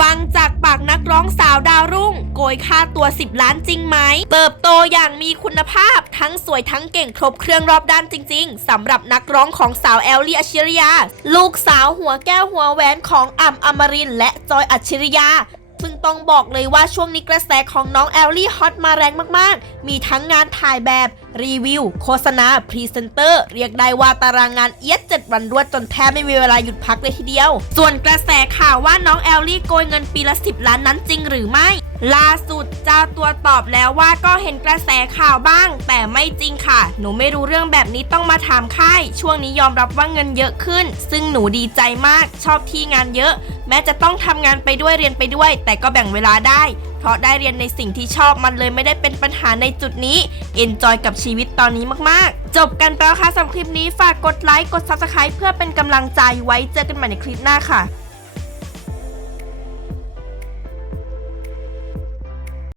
ฟังจากปากนักร้องสาวดาวรุ่ง โกยค่าตัว 10 ล้านจริงไหม เติบโตอย่างมีคุณภาพทั้งสวยทั้งเก่งครบเครื่องรอบด้านจริง ๆสำหรับนักร้องของสาวแอลลี่อัชริยา ลูกสาวหัวแก้วหัวแหวนของอ่ำอมรินและจอยอัชริยา ซึ่งต้องบอกเลยว่าช่วงนี้กระแสของน้องแอลลี่ฮอตมาแรงมากๆ มีทั้งงานถ่ายแบบ รีวิว โฆษณา พรีเซนเตอร์ เรียกได้ว่าตารางงานเอียดเจ็ดวันรวดจนแทบไม่มีเวลาหยุดพักเลยทีเดียว ส่วนกระแสข่าวว่าน้องแอลลี่โกยเงินปีละ 10 ล้านนั้นจริงหรือไม่ ล่าสุดเจ้าตัวตอบแล้วว่าก็เห็นกระแสข่าวบ้าง แต่ไม่จริงค่ะ หนูไม่รู้เรื่องแบบนี้ต้องมาถามค่าย ช่วงนี้ยอมรับว่าเงินเยอะขึ้น ซึ่งหนูดีใจมากชอบที่งานเยอะ แม้จะต้องทำงานไปด้วยเรียนไปด้วย แต่ก็แบ่งเวลาได้ เพราะได้เรียนในสิ่งที่ชอบมันเลยไม่ได้เป็นปัญหาในจุดนี้เอนจอยกับชีวิตตอนนี้มากๆ จบกันไปแล้วค่ะสำหรับคลิปนี้ฝากกดไลค์กด Subscribe เพื่อเป็นกำลังใจไว้เจอกันใหม่ในคลิปหน้าค่ะ